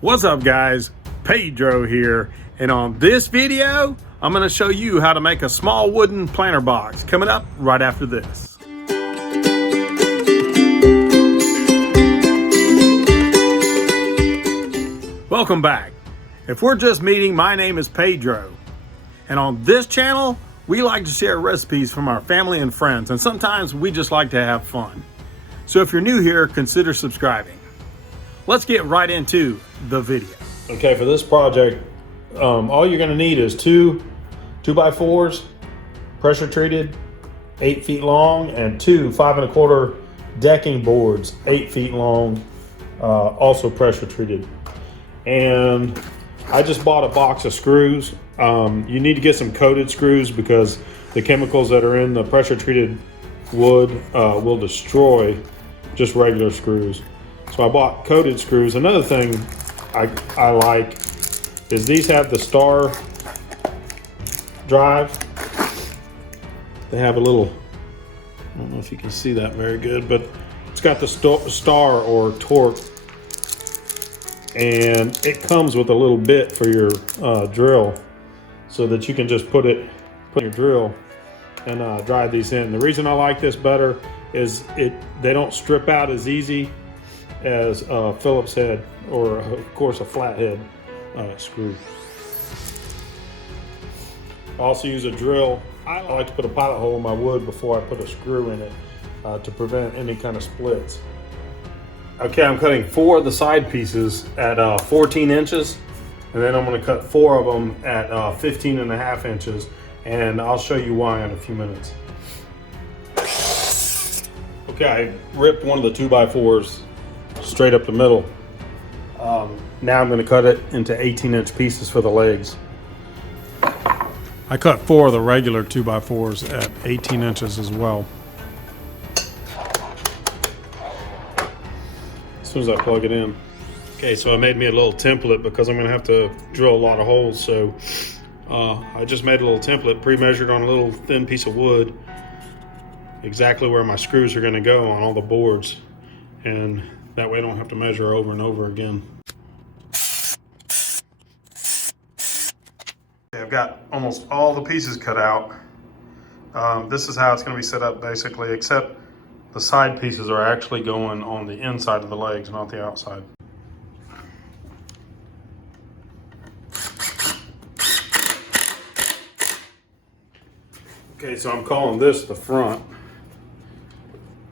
What's up guys, Pedro here, and on this video I'm going to show you how to make a small wooden planter box, coming up right after this. Welcome back. If we're just meeting, my name is Pedro, and on this channel we like to share recipes from our family and friends, and sometimes we just like to have fun. So if you're new here, consider subscribing. Let's get right into the video. Okay, for this project, all you're going to need is two 2x4s, pressure treated, 8 feet long, and two 5 1/4 decking boards, 8 feet long, also pressure treated. And I just bought a box of screws. You need to get some coated screws because the chemicals that are in the pressure treated wood will destroy just regular screws. So I bought coated screws. Another thing I like is these have the star drive. They have a little, I don't know if you can see that very good, but it's got the star or torque, and it comes with a little bit for your drill, so that you can just put your drill and drive these in. The reason I like this better is they don't strip out as easy as Phillips head, or of course a flathead screw. I also use a drill. I like to put a pilot hole in my wood before I put a screw in it to prevent any kind of splits. Okay, I'm cutting 4 of the side pieces at 14 inches, and then I'm going to cut 4 of them at 15.5 inches, and I'll show you why in a few minutes. Okay, I ripped one of the 2x4s straight up the middle. Now I'm going to cut it into 18-inch pieces for the legs. I cut 4 of the regular 2x4s at 18 inches as well. As soon as I plug it in. Okay, so I made me a little template because I'm going to have to drill a lot of holes. So I just made a little template pre-measured on a little thin piece of wood, exactly where my screws are going to go on all the boards, and that way I don't have to measure over and over again. Okay, I've got almost all the pieces cut out. This is how it's going to be set up basically, except the side pieces are actually going on the inside of the legs, not the outside. Okay, so I'm calling this the front.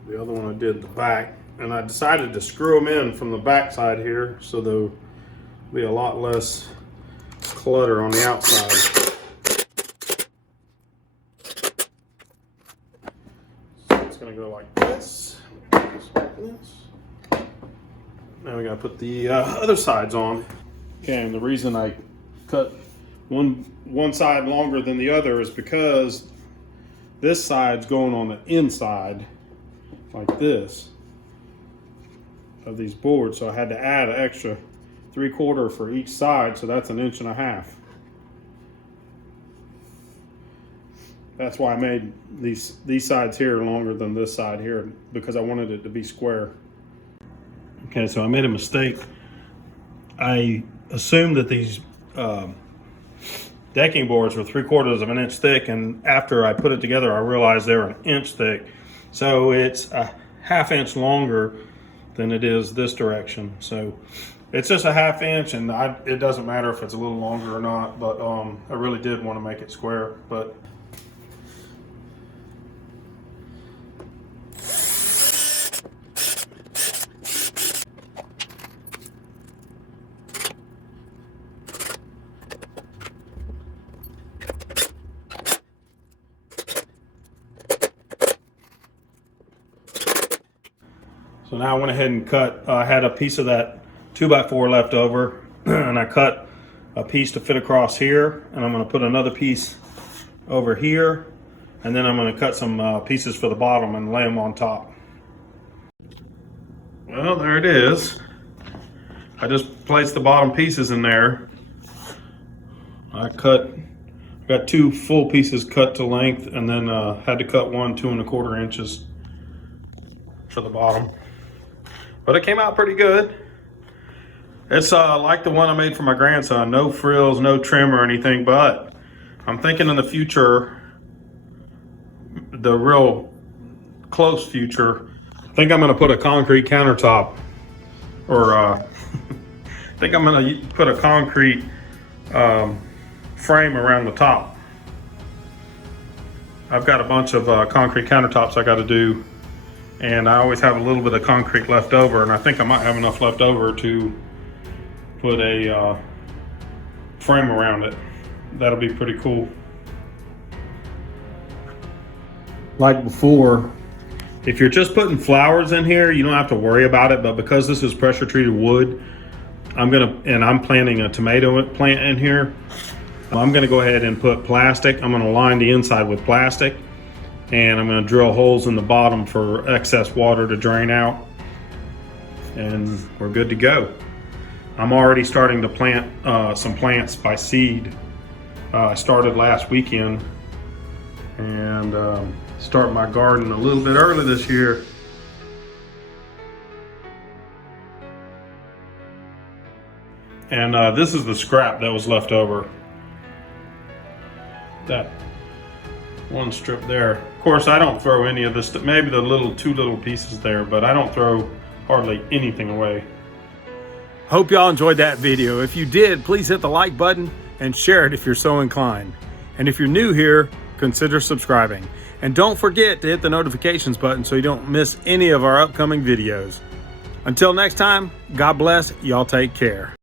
The other one I did the back. And I decided to screw them in from the back side here, so there'll be a lot less clutter on the outside. So it's going to go like this. Now we got to put the other sides on. Okay, and the reason I cut one side longer than the other is because this side's going on the inside like this of these boards, so I had to add an extra 3/4 for each side, so that's 1.5 inches. That's why I made these sides here longer than this side here, because I wanted it to be square. Okay, so I made a mistake. I assumed that these decking boards were 3/4 inch thick, and after I put it together I realized they were 1 inch thick, so it's a 1/2 inch longer than it is this direction. So it's just a 1/2 inch, and it doesn't matter if it's a little longer or not, but I really did want to make it square. But so now I went ahead and cut, I had a piece of that 2x4 left over, and I cut a piece to fit across here, and I'm going to put another piece over here, and then I'm going to cut some pieces for the bottom and lay them on top. Well, there it is. I just placed the bottom pieces in there. I got 2 full pieces cut to length, and then had to cut 1 2 1/4 inches for the bottom. But it came out pretty good. It's like the one I made for my grandson. No frills, no trim or anything, but I'm thinking in the future, the real close future, I think I'm going to put a concrete countertop, or I think I'm going to put a concrete frame around the top. I've got a bunch of concrete countertops I got to do, and I always have a little bit of concrete left over, and I think I might have enough left over to put a frame around it. That'll be pretty cool. Like before, if you're just putting flowers in here, you don't have to worry about it, but because this is pressure treated wood, I'm planting a tomato plant in here. I'm gonna go ahead and put plastic. I'm gonna line the inside with plastic, and I'm gonna drill holes in the bottom for excess water to drain out, and we're good to go. I'm already starting to plant some plants by seed. I started last weekend, and start my garden a little bit early this year. And this is the scrap that was left over. That one strip there. Of course, I don't throw any of this, maybe the two little pieces there, but I don't throw hardly anything away. Hope y'all enjoyed that video. If you did, please hit the like button and share it if you're so inclined. And if you're new here, consider subscribing. And don't forget to hit the notifications button so you don't miss any of our upcoming videos. Until next time, God bless, y'all take care.